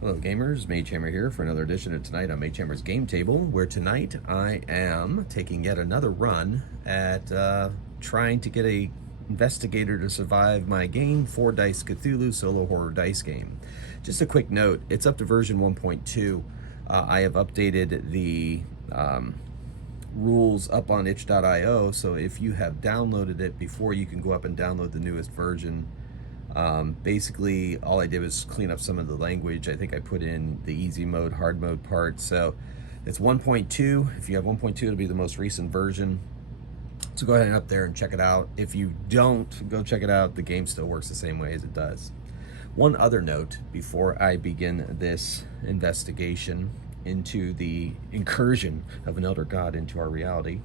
Hello gamers, Magehammer here for another edition of Tonight on Magehammer's Game Table, where tonight I am taking yet another run at trying to get a Investigator to survive my game, 4-dice Cthulhu solo horror dice game. Just a quick note, it's up to version 1.2. I have updated the rules up on itch.io, so if you have downloaded it before, you can go up and download the newest version. Basically, all I did was clean up some of the language. I think I put in the easy mode, hard mode part. So it's 1.2. If you have 1.2, it'll be the most recent version. So go ahead and up there and check it out. If you don't, go check it out. The game still works the same way as it does. One other note before I begin this investigation into the incursion of an elder god into our reality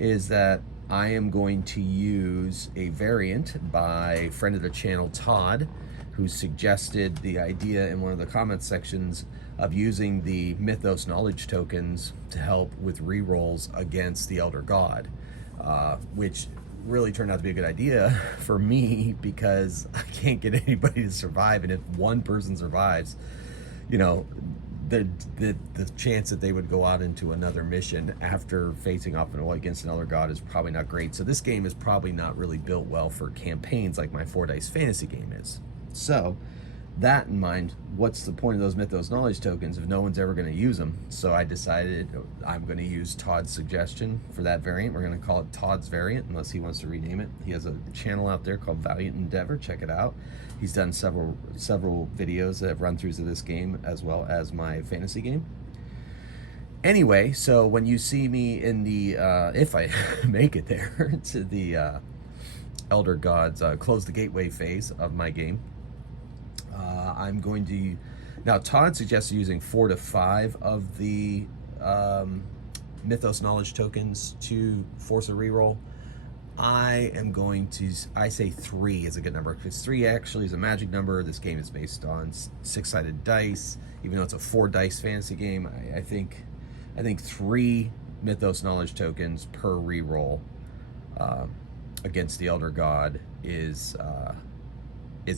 is that I am going to use a variant by friend of the channel, Todd, who suggested the idea in one of the comment sections of using the Mythos knowledge tokens to help with rerolls against the Elder God, which really turned out to be a good idea for me because I can't get anybody to survive, and if one person survives, you know, the chance that they would go out into another mission after facing off against another god is probably not great. So this game is probably not really built well for campaigns like my 4-dice fantasy game is. So that in mind, what's the point of those Mythos knowledge tokens if no one's ever going to use them? So I decided I'm going to use Todd's suggestion for that variant. We're going to call it Todd's variant unless he wants to rename it. He has a channel out there called Valiant Endeavor. Check it out. He's done several videos that have run-throughs of this game as well as my fantasy game. Anyway, so when you see me in the, if I make it there, to the Elder Gods Close the Gateway phase of my game, I'm going to, now Todd suggested using 4 to 5 of the Mythos knowledge tokens to force a reroll. I am going to, I say 3 is a good number because 3 actually is a magic number. This game is based on 6-sided dice, even though it's a 4-dice fantasy game. I think 3 Mythos knowledge tokens per reroll against the Elder God is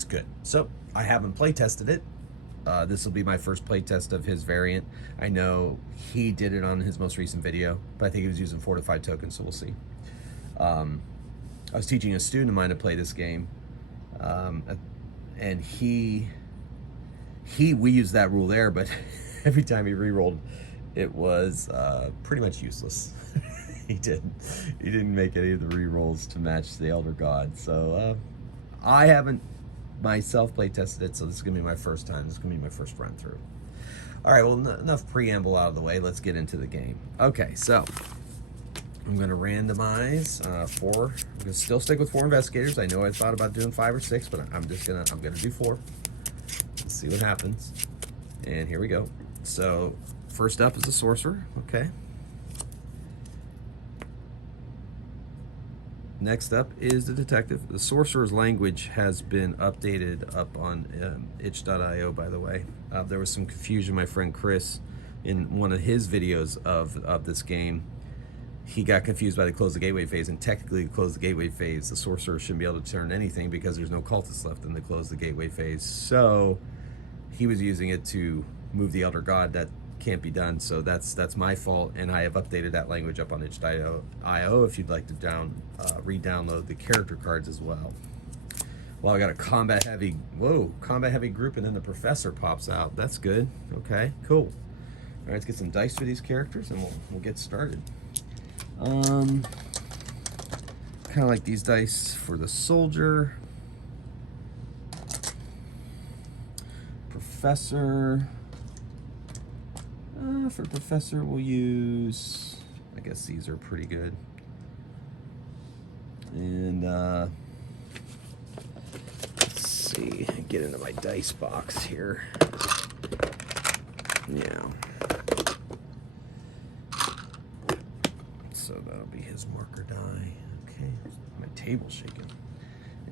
good. So I haven't play tested it. This will be my first play test of his variant. I know he did it on his most recent video, but I think he was using 4 to 5 tokens, so we'll see. I was teaching a student of mine to play this game, and we used that rule there, but every time he rerolled, it was pretty much useless. He didn't make any of the rerolls to match the Elder God. So I haven't myself play tested it, so this is gonna be my first time. This is gonna be my first run through. All right, well, enough preamble out of the way. Let's get into the game. Okay, so I'm going to randomize 4. I'm going to still stick with 4 investigators. I know I thought about doing 5 or 6, but I'm going to do 4. Let's see what happens. And here we go. So first up is the sorcerer. Okay. Next up is the detective. The sorcerer's language has been updated up on itch.io, by the way. There was some confusion. My friend Chris, in one of his videos of this game, he got confused by the close the gateway phase, and technically the close the gateway phase, the sorcerer shouldn't be able to turn anything because there's no cultists left in the close the gateway phase. So he was using it to move the Elder God. That can't be done, so that's my fault, and I have updated that language up on itch.io if you'd like to re-download the character cards as well. Well, I got a combat heavy group, and then the professor pops out. That's good. Okay, cool. All right, let's get some dice for these characters, and we'll get started. Kind of like these dice for the soldier. Professor. For professor, we'll use, I guess these are pretty good. And let's see, get into my dice box here. Yeah. So that'll be his marker die. Okay, my table's shaking.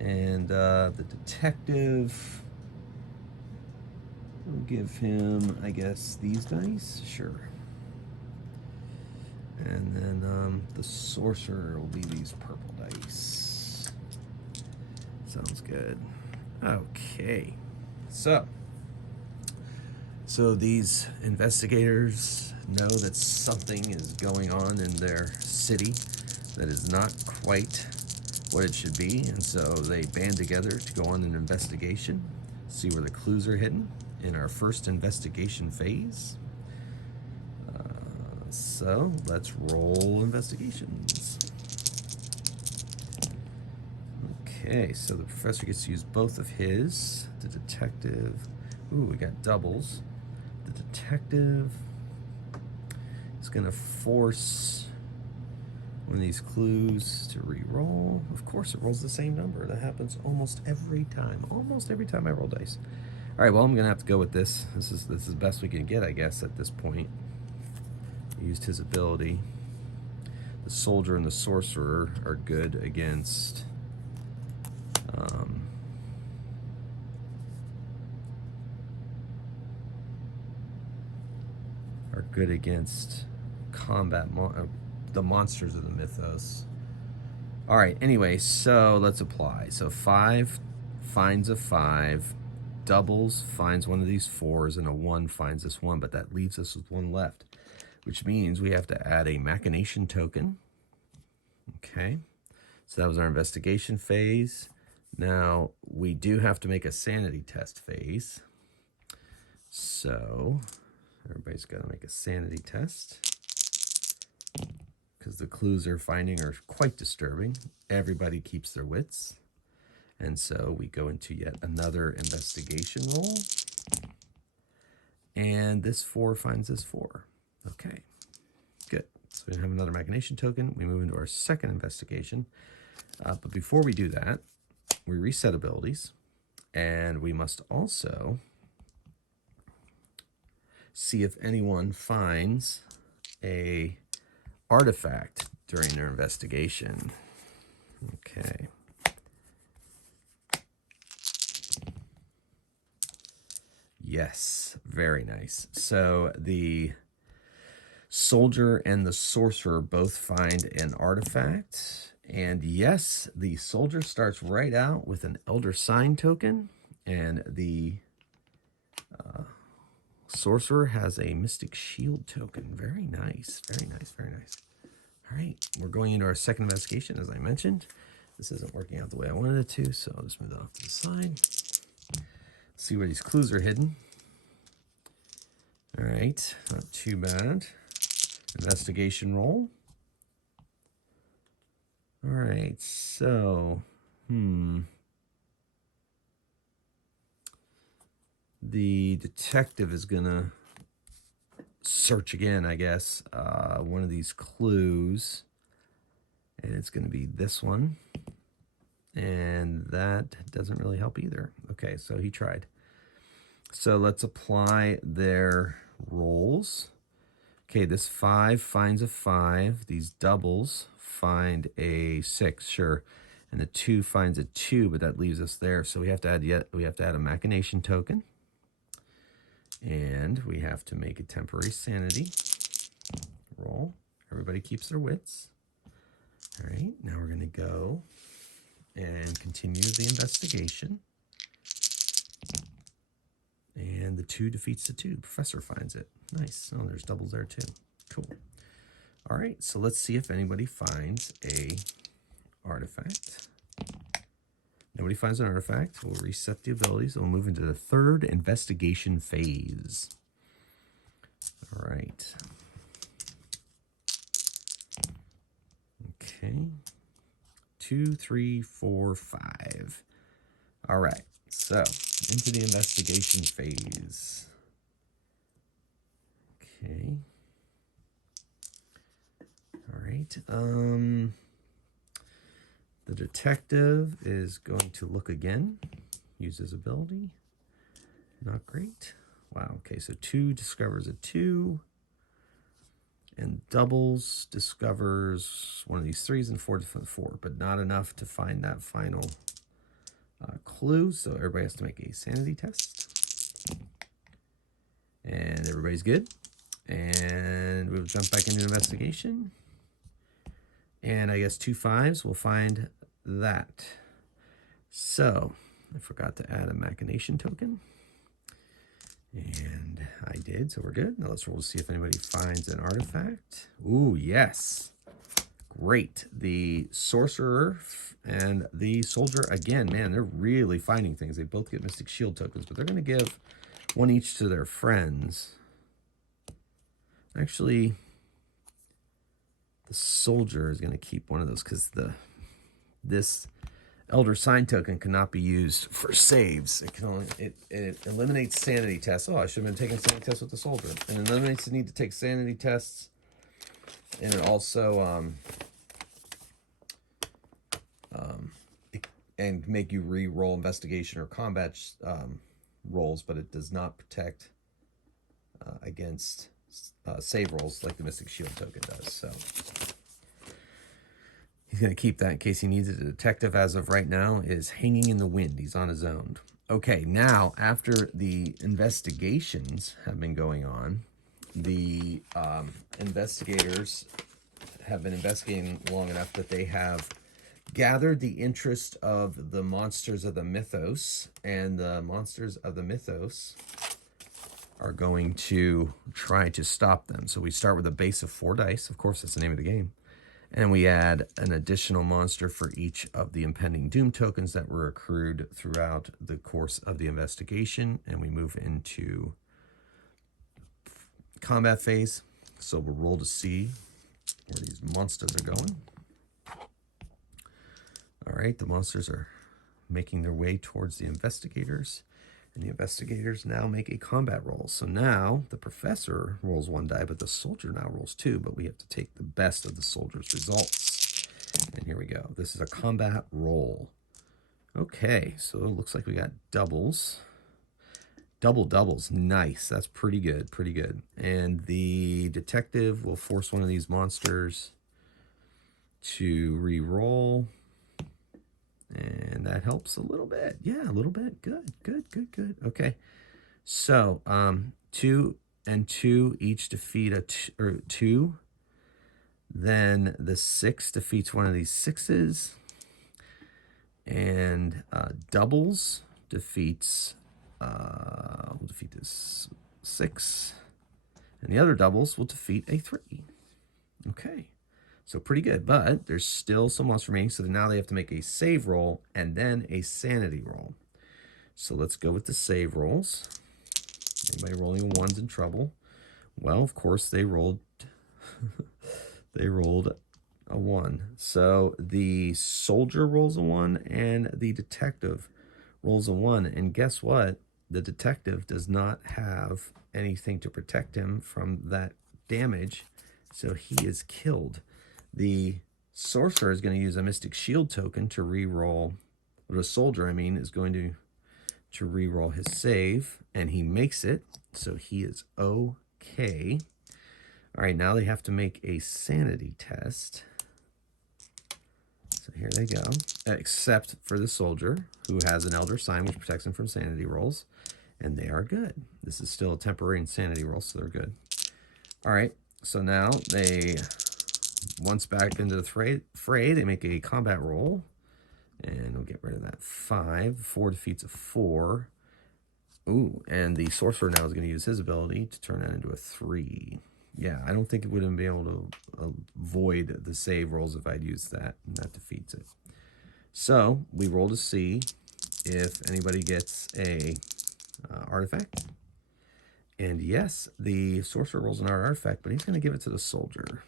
And the detective, we'll give him, I guess, these dice. Sure. And then the sorcerer will be these purple dice. Sounds good. Okay. So So these investigators know that something is going on in their city that is not quite what it should be, and so they band together to go on an investigation, see where the clues are hidden in our first investigation phase. So let's roll investigations. Okay, so the professor gets to use both of his. The detective, ooh, we got doubles. The detective is going to force one of these clues to re-roll. Of course, it rolls the same number. That happens almost every time. Almost every time I roll dice. All right, well, I'm going to have to go with this. This is the best we can get, I guess, at this point. He used his ability. The soldier and the sorcerer are good against combat the monsters of the mythos. All right, anyway, so let's apply. So 5 finds a 5, doubles finds one of these 4s, and a 1 finds this 1, but that leaves us with 1 left, which means we have to add a machination token. Okay, so that was our investigation phase. Now we do have to make a sanity test phase. So everybody's got to make a sanity test because the clues they're finding are quite disturbing. Everybody keeps their wits. And so we go into yet another investigation roll. And this 4 finds this 4. Okay, good. So we have another machination token. We move into our second investigation. But before we do that, we reset abilities. And we must also see if anyone finds a artifact during their investigation. Okay. Yes, very nice. So the soldier and the sorcerer both find an artifact. And yes, the soldier starts right out with an elder sign token, and the sorcerer has a mystic shield token. Very nice, very nice, very nice. All right, we're going into our second investigation, as I mentioned. This isn't working out the way I wanted it to, so I'll just move that off to the side. See where these clues are hidden. All right, not too bad. Investigation roll. All right, so, the detective is gonna search again, I guess, one of these clues, and it's gonna be this one, and that doesn't really help either. Okay, so he tried. So let's apply their rolls. Okay, this 5 finds a 5. These doubles find a 6, sure. And the 2 finds a 2, but that leaves us there. So we have to add a machination token. And we have to make a temporary sanity roll. Everybody keeps their wits. All right, now we're going to go and continue the investigation. And the 2 defeats the 2. Professor finds it. Nice. Oh, there's doubles there too. Cool. All right, so let's see if anybody finds a artifact. Nobody finds an artifact. We'll reset the abilities. We'll move into the third investigation phase. All right. Okay. 2, 3, 4, 5. All right. So into the investigation phase. Okay. All right. The detective is going to look again. Use his ability. Not great. Wow. Okay. So 2 discovers a 2. And doubles discovers one of these 3s and 4 to 4, but not enough to find that final clue. So everybody has to make a sanity test. And everybody's good. And we'll jump back into investigation. And I guess 2 5s will find that. So I forgot to add a machination token. And did, so we're good. Now let's roll to see if anybody finds an artifact. Ooh, yes. Great. The sorcerer and the soldier, again, man, they're really finding things. They both get Mystic Shield tokens, but they're going to give one each to their friends. Actually, the soldier is going to keep one of those because this Elder Sign token cannot be used for saves. It can only it eliminates sanity tests. Oh, I should have been taking sanity tests with the soldier. And it eliminates the need to take sanity tests. And it also and make you re-roll investigation or combat rolls, but it does not protect against save rolls like the Mystic Shield token does. So he's going to keep that in case he needs it. The detective, as of right now, is hanging in the wind. He's on his own. Okay, now, after the investigations have been going on, the investigators have been investigating long enough that they have gathered the interest of the monsters of the mythos, and the monsters of the mythos are going to try to stop them. So we start with a base of 4 dice. Of course, that's the name of the game. And we add an additional monster for each of the impending doom tokens that were accrued throughout the course of the investigation. And we move into combat phase. So we'll roll to see where these monsters are going. All right, the monsters are making their way towards the investigators. And the investigators now make a combat roll. So now the professor rolls 1 die, but the soldier now rolls 2. But we have to take the best of the soldier's results. And here we go. This is a combat roll. Okay, so it looks like we got doubles. Double doubles. Nice. That's pretty good. Pretty good. And the detective will force one of these monsters to re-roll. And that helps a little bit. Yeah, a little bit. Good, good, good, good. Okay. So 2 and 2 each defeat a 2. Then the 6 defeats one of these 6s. And doubles defeats, we'll defeat this 6. And the other doubles will defeat a 3. Okay. So pretty good, but there's still some monsters remaining. So now they have to make a save roll and then a sanity roll. So let's go with the save rolls. Anybody rolling 1's in trouble? Well, of course they rolled they rolled a 1. So the soldier rolls a 1 and the detective rolls a 1. And guess what? The detective does not have anything to protect him from that damage, so he is killed. The sorcerer is going to use a Mystic Shield token to re-roll. The soldier, I mean, is going to re-roll his save, and he makes it, so he is okay. All right, now they have to make a sanity test. So here they go, except for the soldier, who has an Elder Sign, which protects him from sanity rolls, and they are good. This is still a temporary insanity roll, so they're good. All right, so now they... Once back into the fray, they make a combat roll. And we'll get rid of that 5. 4 defeats a 4. Ooh, and the sorcerer now is going to use his ability to turn that into a 3. Yeah, I don't think it would have been able to avoid the save rolls if I'd used that, and that defeats it. So we roll to see if anybody gets a artifact. And yes, the sorcerer rolls an artifact, but he's going to give it to the soldier.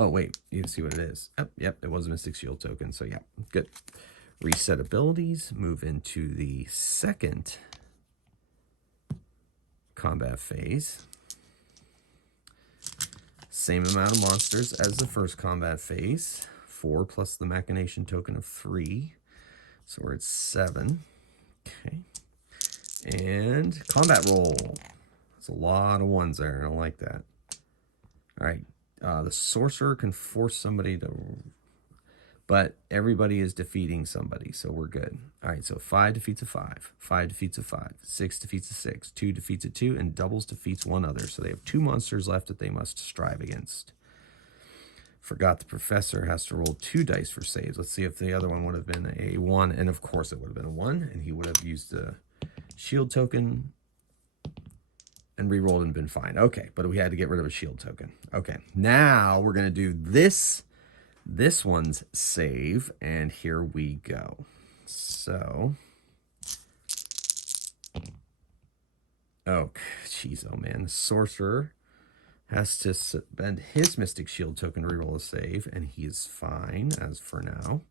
Oh, wait, you can see what it is. Oh, yep, it was a Mystic Shield token, so yeah, good. Reset abilities, move into the second combat phase. Same amount of monsters as the first combat phase. 4 plus the machination token of 3. So we're at 7. Okay. And combat roll. That's a lot of 1s there. I don't like that. All right. The sorcerer can force somebody to... But everybody is defeating somebody, so we're good. All right, so 5 defeats a 5. 5 defeats a 5. 6 defeats a 6. 2 defeats a 2, and doubles defeats one other. So they have 2 monsters left that they must strive against. Forgot the professor has to roll 2 dice for saves. Let's see if the other one would have been a 1. And of course it would have been a 1, and he would have used the shield token. and re-rolled and been fine. Okay, but we had to get rid of a shield token. Okay, now we're gonna do this one's save, and here we go. So, oh, jeez, oh man, the sorcerer has to spend his Mystic Shield token to reroll a save, and he is fine as for now.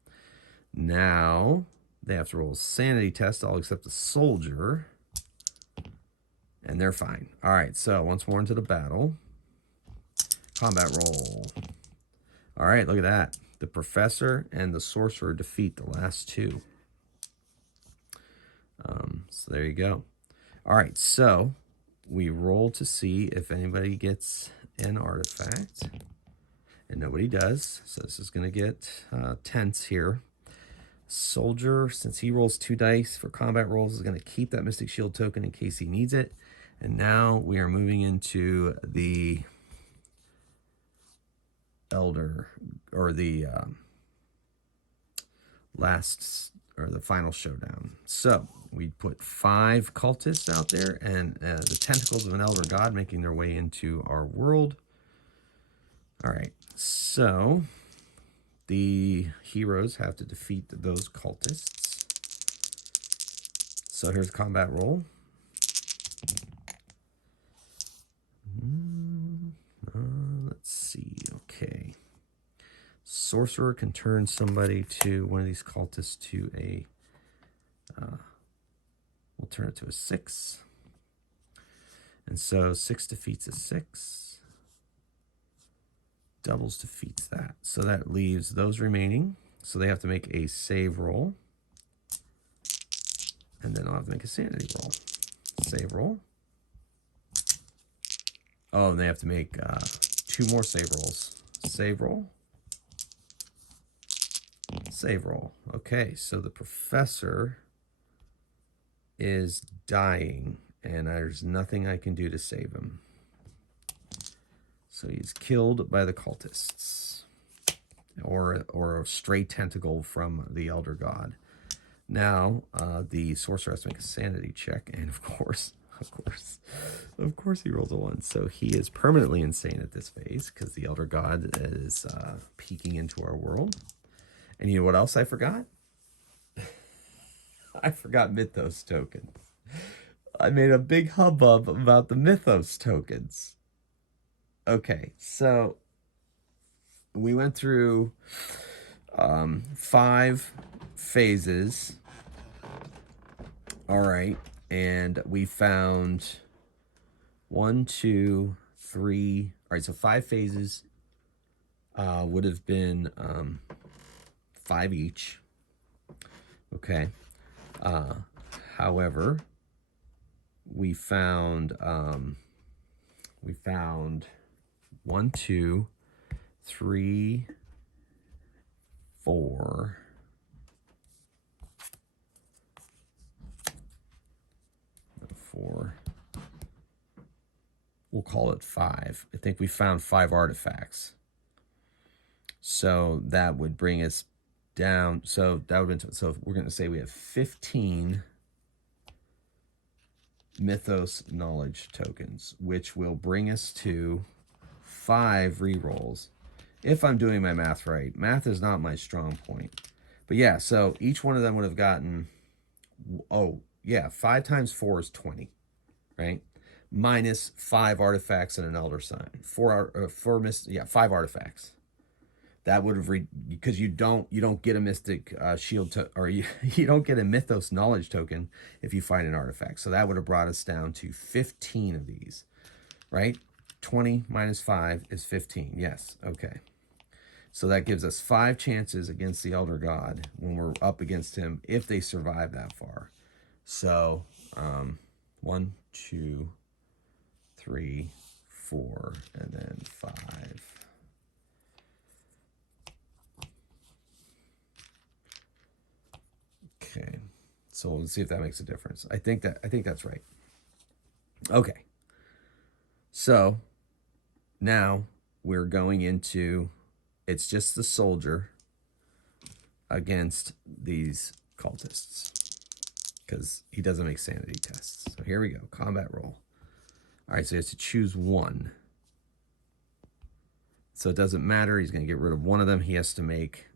Now they have to roll a sanity test, all except the soldier, and they're fine. All right, so once more into the battle. Combat roll. All right, look at that. The professor and the sorcerer defeat the last two. So there you go. All right, so we roll to see if anybody gets an artifact, and nobody does. So this is going to get tense here. Soldier, since he rolls 2 dice for combat rolls, is going to keep that Mystic Shield token in case he needs it. And now we are moving into the Elder, or the the final showdown. So we put 5 cultists out there, and the tentacles of an elder god making their way into our world. All right, so the heroes have to defeat those cultists. So here's a combat roll. Let's see. Okay. Sorcerer can turn somebody to one of these cultists to a... we'll turn it to a 6. And so 6 defeats a 6. Doubles defeats that. So that leaves those remaining. So they have to make a save roll. And then I'll have to make a sanity roll. Save roll. Oh, and they have to make 2 more save rolls. Save roll. Save roll. Okay, so the professor is dying, and there's nothing I can do to save him. So he's killed by the cultists, or a stray tentacle from the elder god. Now the sorcerer has to make a sanity check, and of course he rolls a 1. So he is permanently insane at this phase because the elder god is peeking into our world. And you know what else I forgot? I forgot Mythos tokens. I made a big hubbub about the Mythos tokens. Okay, so we went through 5 phases. All right, and we found 1, 2, 3. All right, so 5 phases would have been 5 each. Okay. However, we found 1, 2, 3, 4. We'll call it 5. I think we found 5 artifacts. So that would bring us down. So that would be, so we're going to say we have 15 Mythos knowledge tokens, which will bring us to 5 rerolls. If I'm doing my math right. Math is not my strong point. But yeah, so each one of them would have gotten, 5 times 4 is 20, right? Minus 5 artifacts and an elder sign. 5 artifacts. That would have because you don't get a mystic shield or you don't get a Mythos knowledge token if you find an artifact. So that would have brought us down to 15 of these, right? 20 minus 5 is 15. Yes. Okay. So that gives us 5 chances against the elder god when we're up against him if they survive that far. So 1, 2, 3, 4, and then 5. Okay, so let's see if that makes a difference. I think that's right. Okay, so now we're going into, it's just the soldier against these cultists because he doesn't make sanity tests. So here we go, combat roll. All right, so he has to choose one. So it doesn't matter. He's going to get rid of one of them. He has to make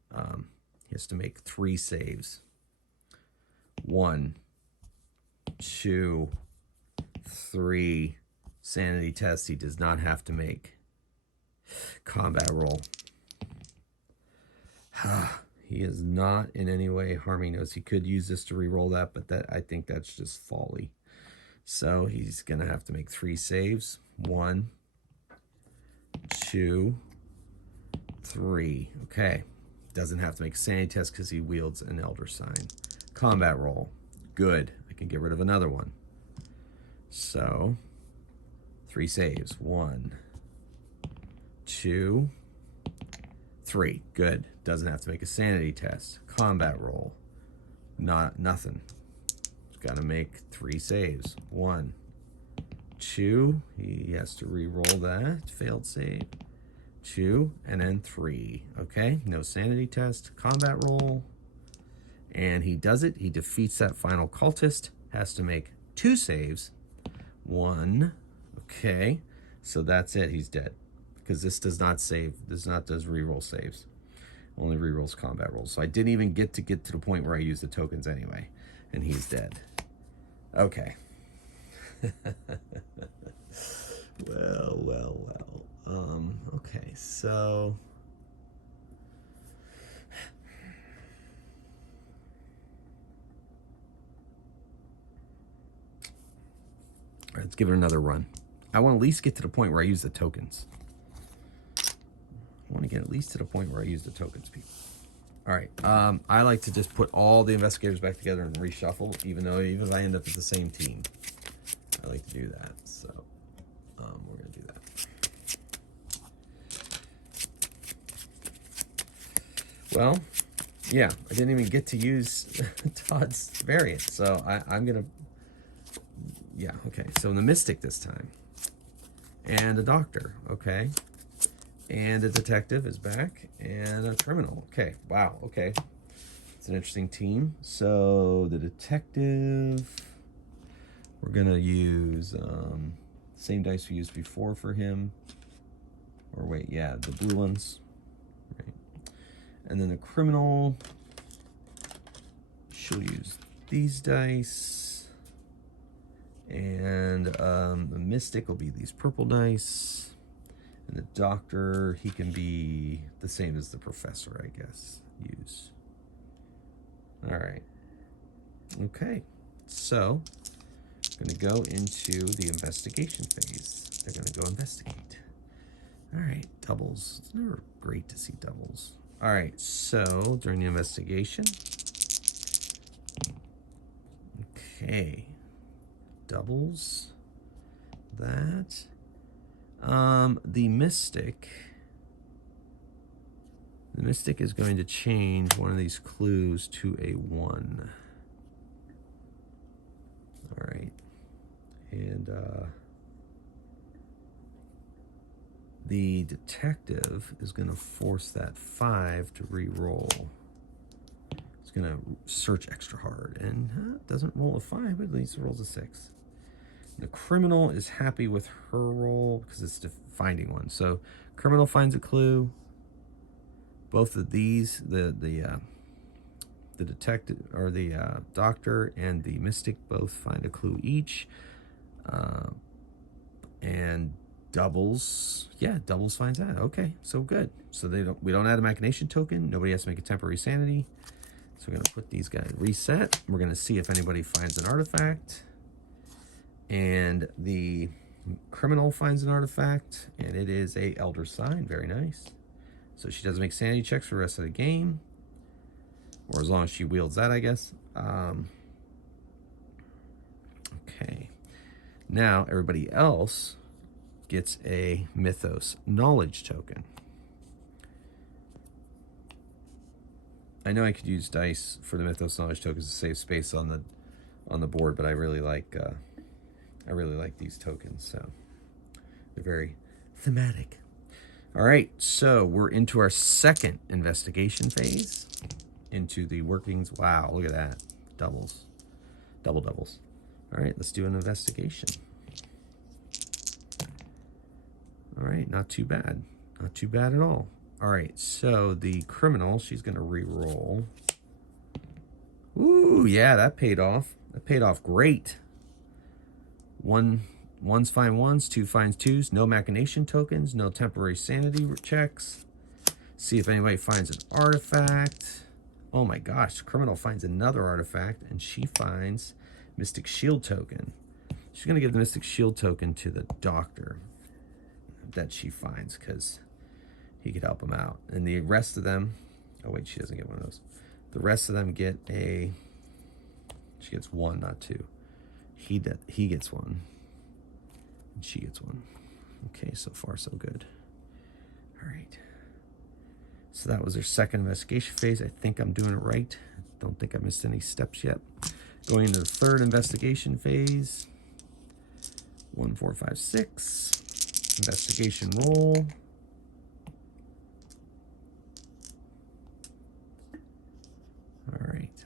3 saves. 1, 2, 3. Sanity test. He does not have to make. Combat roll. He is not in any way harming us. He could use this to re-roll that, but I think that's just folly. So he's going to have to make 3 saves. 1, 2, 3. Okay. Doesn't have to make a sanity test because he wields an elder sign. Combat roll. Good. I can get rid of another one. So 3 saves. 1, 2, 3. Good. Doesn't have to make a sanity test. Combat roll. Nothing. Got to make 3 saves. 1, 2. He has to re-roll that. Failed save. 2, and then 3. Okay. No sanity test. Combat roll. And he does it. He defeats that final cultist. Has to make 2 saves. 1. Okay. So that's it. He's dead. Because this does not save. This does reroll saves. Only rerolls combat rolls. So I didn't even get to the point where I use the tokens anyway. And he's dead. Okay. Well. Okay, so all right, let's give it another run. I want to at least get to the point where I use the tokens. I want to get at least to the point where I use the tokens, people. All right. I like to just put all the investigators back together and reshuffle, even if I end up with the same team. I like to do that. So we're going to do that. Well, yeah, I didn't even get to use Todd's variant. So I'm going to, yeah, okay. So the Mystic this time. And a Doctor, okay. And a Detective is back, and a Criminal. Okay, wow, okay. It's an interesting team. So the Detective, we're gonna use same dice we used before for him. Or wait, yeah, the blue ones. Right. And then the Criminal, she'll use these dice. And the Mystic will be these purple dice. And the Doctor, he can be the same as the Professor, I guess. Use. All right. Okay. So, I'm going to go into the investigation phase. They're going to go investigate. All right. Doubles. It's never great to see doubles. All right. So, during the investigation. Okay. Doubles. That. The Mystic is going to change one of these clues to a 1. All right. And the Detective is going to force that 5 to re-roll. It's going to search extra hard and doesn't roll a 5, but at least it rolls a 6. The Criminal is happy with her roll because it's finding one. So Criminal finds a clue. Both of these, the Detective or the Doctor and the Mystic both find a clue each. And Doubles, yeah, Doubles finds that. Okay, so good. So we don't add a machination token. Nobody has to make a temporary sanity. So we're gonna put these guys reset. We're gonna see if anybody finds an artifact. And the Criminal finds an artifact, and it is a Elder Sign. Very nice. So she doesn't make sanity checks for the rest of the game, or as long as she wields that, I guess. Okay. Now everybody else gets a Mythos Knowledge token. I know I could use dice for the Mythos Knowledge tokens to save space on the board, but I really like these tokens, so they're very thematic. All right, so we're into our second investigation phase, into the workings. Wow, look at that. Doubles. Doubles. All right, let's do an investigation. All right, not too bad. Not too bad at all. All right, so the criminal, she's going to re-roll. Ooh, yeah, that paid off. That paid off great. Ones find ones, two finds twos, no machination tokens, no temporary sanity checks. See if anybody finds an artifact. Oh my gosh, criminal finds another artifact, and she finds Mystic Shield token. She's going to give the Mystic Shield token to the doctor that she finds, because he could help him out. And the rest of them, oh wait, she doesn't get one of those. The rest of them get a, she gets one, not two. He gets one, and she gets one. Okay, so far so good. All right. So that was their second investigation phase. I think I'm doing it right. Don't think I missed any steps yet. Going into the third investigation phase. 1, 4, 5, 6. Investigation roll. All right.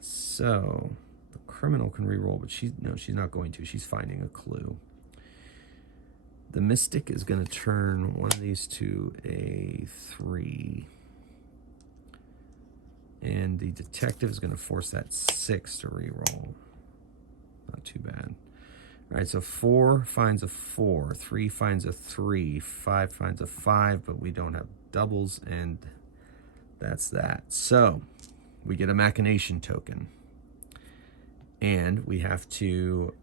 So the criminal can re-roll, but she's not going to. She's finding a clue. The mystic is going to turn one of these to a 3. And the detective is going to force that 6 to re-roll. Not too bad. All right, so 4 finds a 4, 3 finds a 3, 5 finds a 5, but we don't have doubles, and that's that. So we get a machination token. And we have to,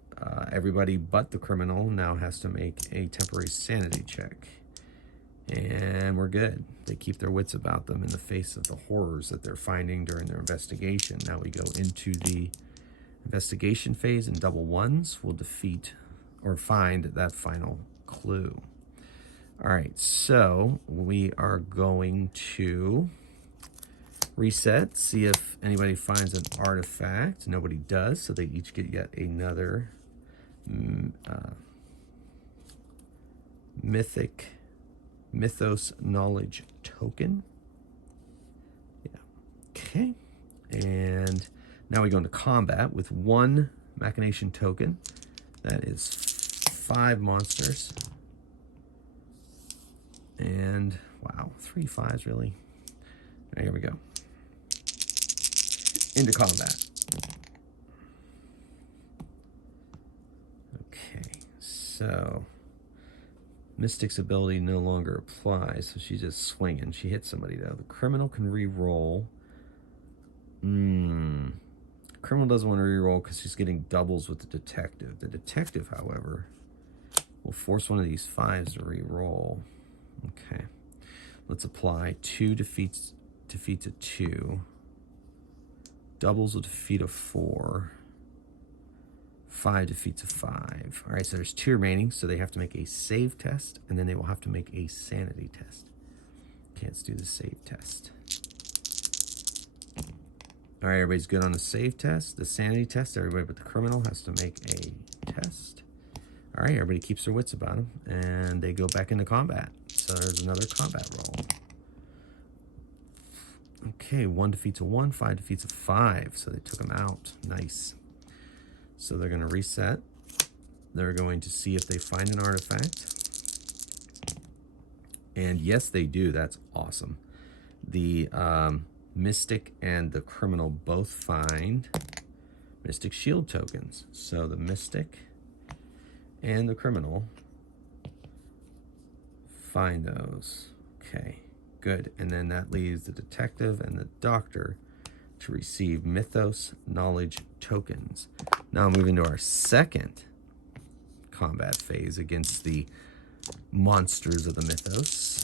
everybody but the criminal now has to make a temporary sanity check. And we're good. They keep their wits about them in the face of the horrors that they're finding during their investigation. Now we go into the investigation phase, and double ones will defeat or find that final clue. All right, so we are going to reset, see if anybody finds an artifact. Nobody does, so they each get yet another mythos knowledge token. Yeah. Okay. And now we go into combat with 1 machination token. That is 5 monsters. And wow, 3 5s really. Right, here we go. Into combat. Okay, so Mystic's ability no longer applies, so she's just swinging. She hits somebody though. The criminal can re-roll. Criminal doesn't want to re-roll because she's getting doubles with the detective. The detective, however, will force one of these 5s to re-roll. Okay, let's apply 2 defeats a 2. Doubles will defeat a 4. 5 defeats a 5. All right, so there's 2 remaining, so they have to make a save test, and then they will have to make a sanity test. Okay, let's do the save test. All right, everybody's good on the save test. The sanity test, everybody but the criminal has to make a test. All right, everybody keeps their wits about them, and they go back into combat. So there's another combat roll. Okay, 1 defeats a 1, 5 defeats a 5. So they took them out. Nice. So they're going to reset. They're going to see if they find an artifact. And yes, they do. That's awesome. The Mystic and the criminal both find Mystic Shield tokens. So the Mystic and the criminal find those. Okay. Good, and then that leaves the detective and the doctor to receive mythos knowledge tokens. Now moving to our second combat phase against the monsters of the mythos.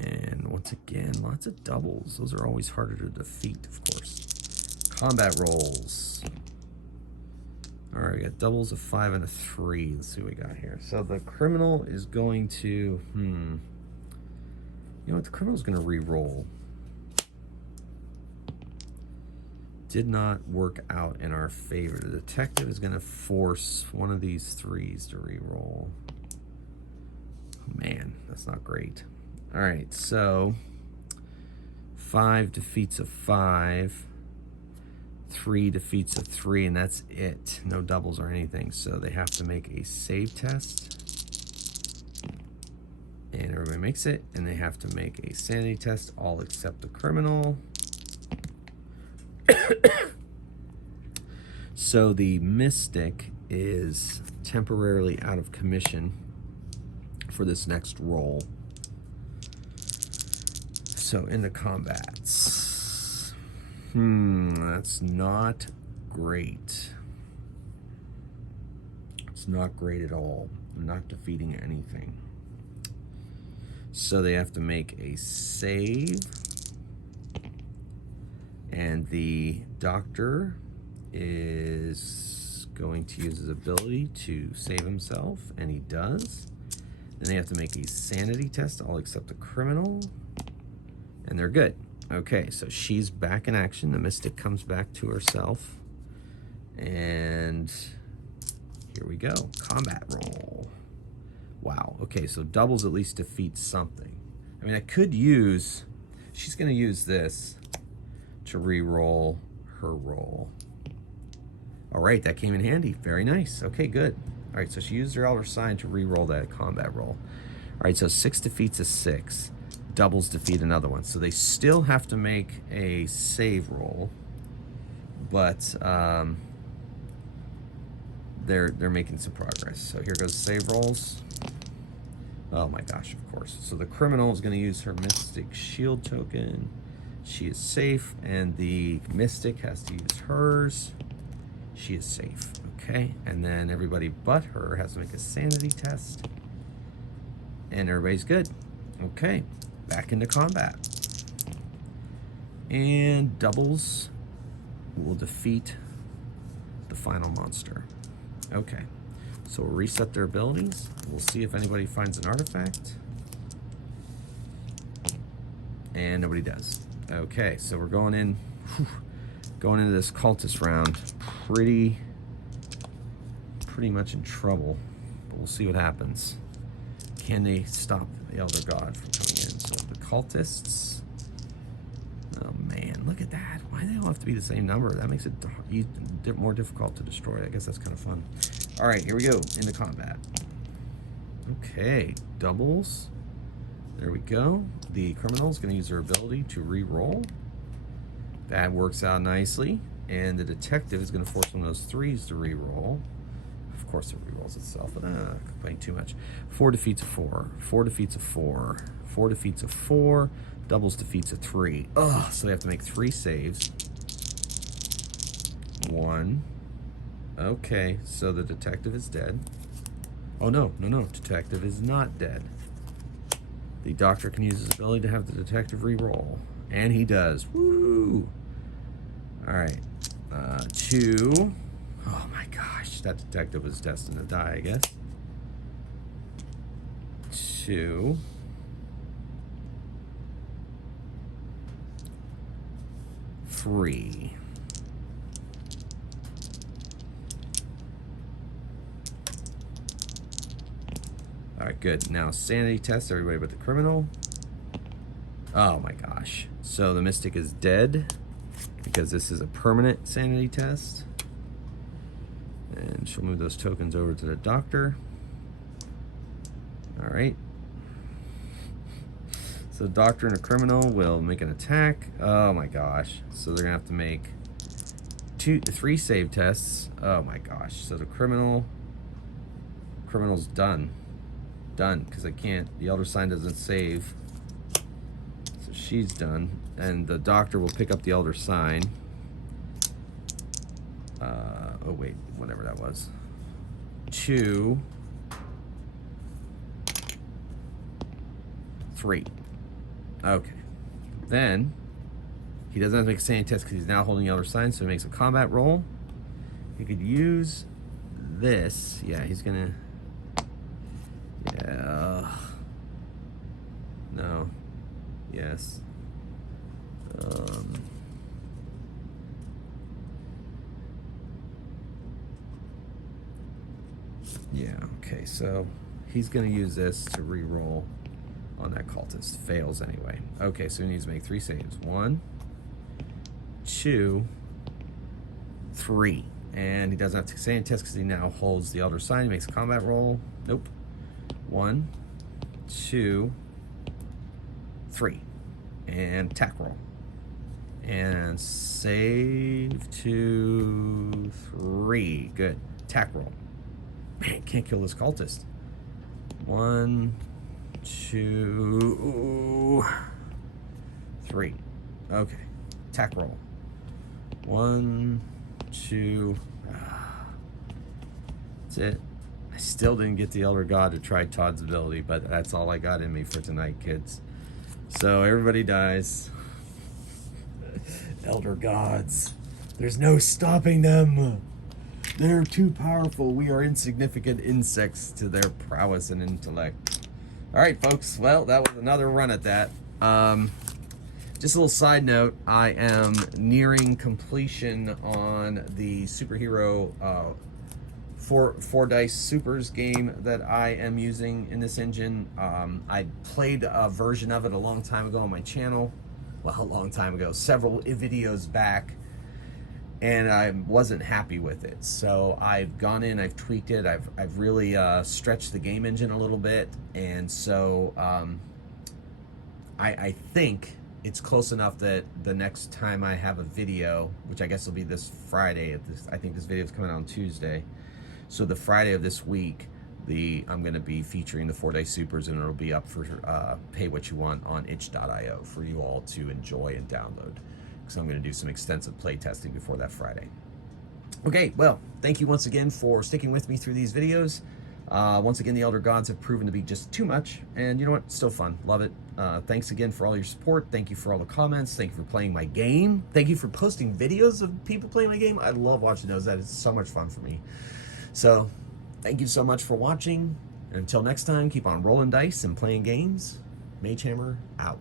And once again, lots of doubles. Those are always harder to defeat, of course. Combat rolls. All right, we got doubles of 5 and a 3. Let's see what we got here. So the criminal is going to, you know what, the criminal's going to re-roll. Did not work out in our favor. The detective is going to force one of these 3s to re-roll. Man, that's not great. All right, so 5 defeats a 5. 3 defeats a 3, and that's it. No doubles or anything. So they have to make a save test. And everybody makes it, and they have to make a sanity test, all except the criminal. So the mystic is temporarily out of commission for this next roll. So into combats. That's not great. It's not great at all. I'm not defeating anything. So they have to make a save. And the doctor is going to use his ability to save himself, and he does. Then they have to make a sanity test, all except the criminal, and they're good. Okay, so she's back in action. The mystic comes back to herself, and here we go. Combat roll. Wow, okay, so doubles at least defeats something. I mean, I could use, she's gonna use this to re-roll her roll. All right, that came in handy. Very nice. Okay, good. All right, so she used her elder sign to re-roll that combat roll. All right, so 6 defeats a 6. Doubles defeat another one. So they still have to make a save roll, but they're making some progress. So here goes save rolls. Oh my gosh, of course. So the criminal is going to use her mystic shield token. She is safe, and the mystic has to use hers. She is safe. Okay, and then everybody but her has to make a sanity test, and everybody's good. Okay, back into combat. And doubles will defeat the final monster. Okay, so we'll reset their abilities. We'll see if anybody finds an artifact. And nobody does. Okay, so we're going in, going into this cultist round pretty much in trouble, but we'll see what happens. Can they stop the Elder God from coming in? So the cultists, oh man, look at that. Why do they all have to be the same number? That makes it more difficult to destroy. I guess that's kind of fun. All right, here we go, into combat. Okay, doubles. There we go. The criminal is going to use her ability to re-roll. That works out nicely. And the detective is going to force one of those 3s to re-roll. Of course it re-rolls itself, but complaining too much. 4 defeats a 4. 4 defeats a 4. 4 defeats a 4. Doubles defeats a 3. Ugh, so they have to make 3 saves. 1. Okay, so the detective is dead. Oh no, detective is not dead. The doctor can use his ability to have the detective re-roll. And he does. Woo! Alright. 2. Oh my gosh, that detective was destined to die, I guess. 2. 3. Alright, good. Now, sanity test, everybody but the criminal. Oh my gosh. So the mystic is dead because this is a permanent sanity test. And she'll move those tokens over to the doctor. Alright. So the doctor and the criminal will make an attack. Oh my gosh. So they're going to have to make 3 save tests. Oh my gosh. So the criminal's done. Done, because I can't, the elder sign doesn't save. So she's done. And the doctor will pick up the elder sign. Oh wait, whatever that was. 2, 3. Okay. Then he doesn't have to make a sanity test because he's now holding the elder sign, so he makes a combat roll. He could use this. Yeah, he's gonna. Yeah. No. Yes. Yeah, okay, so he's going to use this to re-roll on that cultist. Fails anyway. Okay, so he needs to make 3 saves. 1, 2, 3. And he doesn't have to say a test because he now holds the elder sign. He makes a combat roll. Nope. 1, 2, 3. And attack roll. And save 2, 3. Good. Attack roll. Man, can't kill this cultist. 1, 2, 3. Okay. Attack roll. 1, 2. That's it. I still didn't get the Elder God to try Todd's ability, but that's all I got in me for tonight, kids. So everybody dies. Elder Gods. There's no stopping them. They're too powerful. We are insignificant insects to their prowess and intellect. All right, folks. Well, that was another run at that. Just a little side note. I am nearing completion on the superhero four dice supers game that I am using in this engine. I played a version of it a long time ago on my channel. Well, a long time ago, several videos back, and I wasn't happy with it. So I've gone in, I've tweaked it, I've really stretched the game engine a little bit, and so I think it's close enough that the next time I have a video, which I guess will be this Friday, I think this video is coming out on Tuesday, so the Friday of this week, I'm going to be featuring the 4 Dice Supers, and it'll be up for pay what you want on itch.io for you all to enjoy and download, because I'm going to do some extensive play testing before that Friday. Okay, well, thank you once again for sticking with me through these videos. Once again, the Elder Gods have proven to be just too much, and you know what? Still fun. Love it. Thanks again for all your support. Thank you for all the comments. Thank you for playing my game. Thank you for posting videos of people playing my game. I love watching those. That is so much fun for me. So, thank you so much for watching. And until next time, keep on rolling dice and playing games. Magehammer out.